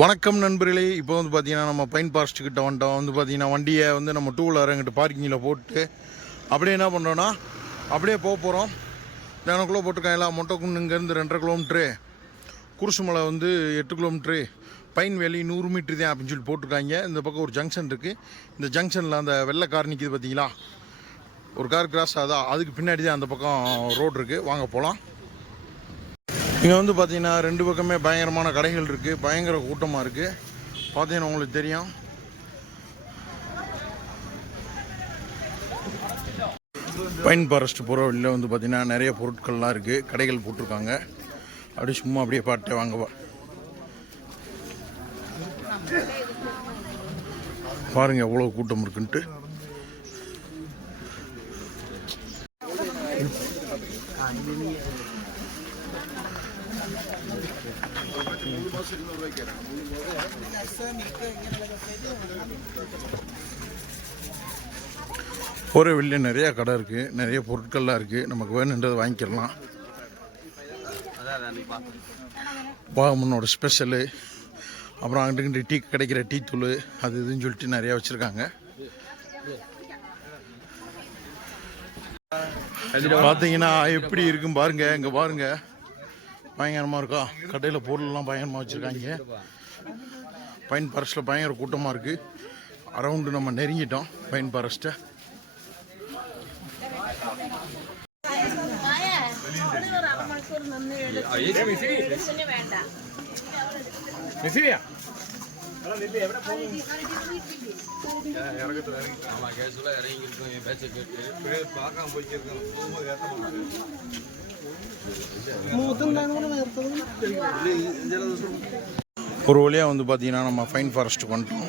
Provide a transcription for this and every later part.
வணக்கம் நண்பர்களே. இப்போ வந்து பார்த்தீங்கன்னா நம்ம பைன் பாஸ்ட் கிட்ட வந்துட்டோம். வந்து பார்த்தீங்கன்னா வண்டியை வந்து நம்ம டூ வீலர் பார்க்கிங்கில் போட்டு அப்படியே என்ன பண்ணுறோன்னா அப்படியே போக போகிறோம் தினக்குள்ளே போட்டிருக்காங்களா மொட்டைக்குன்னு இங்கேருந்து ரெண்டரை கிலோமீட்ரு குருசுமலை வந்து எட்டு கிலோமீட்ரு பைன் வேலி நூறு மீட்ரு தான் அப்படின்னு சொல்லி போட்டிருக்காங்க. இந்த பக்கம் ஒரு ஜங்ஷன் இருக்குது இந்த ஜங்ஷனில் அந்த வெள்ளை கார் நிற்கிது பார்த்தீங்களா ஒரு கார் கிராஸ் ஆகுதா அதுக்கு பின்னாடி தான் அந்த பக்கம் ரோடு இருக்குது வாங்க போகலாம் இங்கே வந்து பார்த்தீங்கன்னா ரெண்டு பக்கமே பயங்கரமான கடைகள் இருக்குது பயங்கர கூட்டமாக இருக்குது பார்த்தீங்கன்னா உங்களுக்கு தெரியும். பைன் ஃபாரஸ்ட் போகிற வழியில் வந்து பார்த்தீங்கன்னா நிறைய பொருட்கள்லாம் இருக்குது கடைகள் போட்டிருக்காங்க. அப்படியே சும்மா அப்படியே பாட்டே வாங்கவா பாருங்கள் எவ்வளோ கூட்டம் இருக்குன்ட்டு. போகிற வெளியில் நிறைய கடை இருக்குது நிறைய பொருட்கள்லாம் இருக்குது நமக்கு வேணுன்றதை வாங்கிக்கலாம். பாகமனோட ஸ்பெஷலு அப்புறம் அங்கிட்டு டீ கிடைக்கிற டீ தூள் அது இதுன்னு சொல்லிட்டு நிறையா வச்சுருக்காங்க. பார்த்தீங்கன்னா எப்படி இருக்கும் பாருங்க இங்கே பாருங்க. பயங்கரமாக இருக்கா? கடையில் பொருள்லாம் பயங்கரமாக வச்சுருக்காங்க. பைன் ஃபாரஸ்ட்டில் பயங்கர கூட்டமாக இருக்குது அரவுண்டு நம்ம நெருங்கிட்டோம் பைன் ஃபாரஸ்ட்டை ஒரு வழியாக வந்து பார்த்தீங்கன்னா நம்ம ஃபைன் ஃபாரஸ்ட்டுக்கு பண்ணிட்டோம்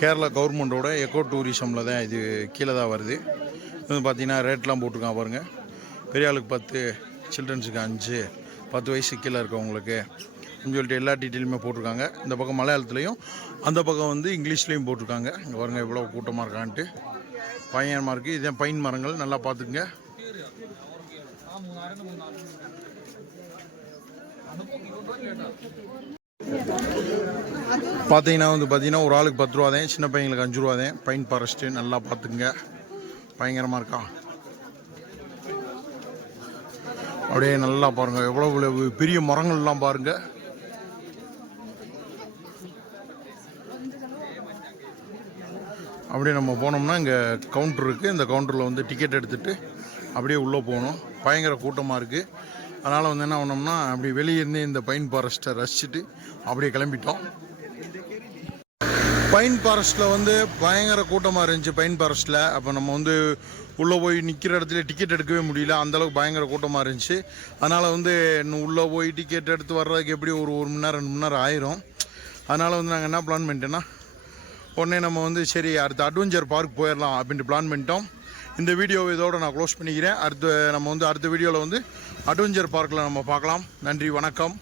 கேரளா கவர்மெண்ட்டோட எக்கோ டூரிசமில் தான் இது கீழே தான் வருது. இது வந்து பார்த்திங்கன்னா ரேட்லாம் போட்டிருக்கான் பாருங்கள் பெரிய ஆளுக்கு பத்து சில்ட்ரன்ஸுக்கு அஞ்சு பத்து வயசு கீழே இருக்கவங்களுக்கு சொல்லிட்டு எல்லா டீட்டெயிலுமே போட்டிருக்காங்க. இந்த பக்கம் மலையாளத்துலேயும் அந்த பக்கம் வந்து இங்கிலீஷ்லேயும் போட்டிருக்காங்க. இங்கே பாருங்கள் எவ்வளோ கூட்டமாக இருக்கான்ட்டு. பயங்கரமாக இருக்குது இதே பைன் மரங்கள் நல்லா பார்த்துக்குங்க. பார்த்தீங்கன்னா வந்து பார்த்தீங்கன்னா ஒரு ஆளுக்கு பத்து ரூபா தான் சின்ன பையங்களுக்கு அஞ்சு ரூபா தான். பைன் ஃபாரஸ்ட்டு நல்லா பார்த்துக்குங்க. பயங்கரமாக இருக்கா? அப்படியே நல்லா பாருங்கள் எவ்வளோ பெரிய மரங்கள்லாம் பாருங்கள் அப்படியே நம்ம போனோம்னா இங்கே கவுண்டர் இருக்குது இந்த கவுண்டரில் வந்து டிக்கெட் எடுத்துகிட்டு அப்படியே உள்ளே போகணும். பயங்கர கூட்டமாக இருக்குது அதனால் வந்து என்ன பண்ணோம்னா அப்படி வெளியே இருந்து இந்த பைன் ஃபாரஸ்ட்டை ரசிச்சுட்டு அப்படியே கிளம்பிட்டோம். பைன் ஃபாரஸ்ட்டில் வந்து பயங்கர கூட்டமாக இருந்துச்சு பைன் ஃபாரஸ்ட்டில் அப்போ நம்ம வந்து உள்ளே போய் நிற்கிற இடத்துல டிக்கெட் எடுக்கவே முடியல. அந்தளவுக்கு பயங்கர கூட்டமாக இருந்துச்சு. அதனால் வந்து இன்னும் உள்ளே போய் டிக்கெட் எடுத்து வர்றதுக்கு எப்படி ஒரு ஒரு மணி நேரம் ரெண்டு மணி நேரம் ஆயிரும். அதனால் வந்து நாங்கள் என்ன பிளான் பண்ணிட்டோன்னா உடனே நம்ம வந்து சரி அடுத்த அட்வென்ச்சர் பார்க் போயிடலாம் அப்படின்ட்டு பிளான் பண்ணிட்டோம். இந்த வீடியோவை இதோடு நான் க்ளோஸ் பண்ணிக்கிறேன். அடுத்த நம்ம வந்து அடுத்த வீடியோவில் வந்து அட்வென்ச்சர் பார்க்கில் நம்ம பார்க்கலாம். நன்றி வணக்கம்.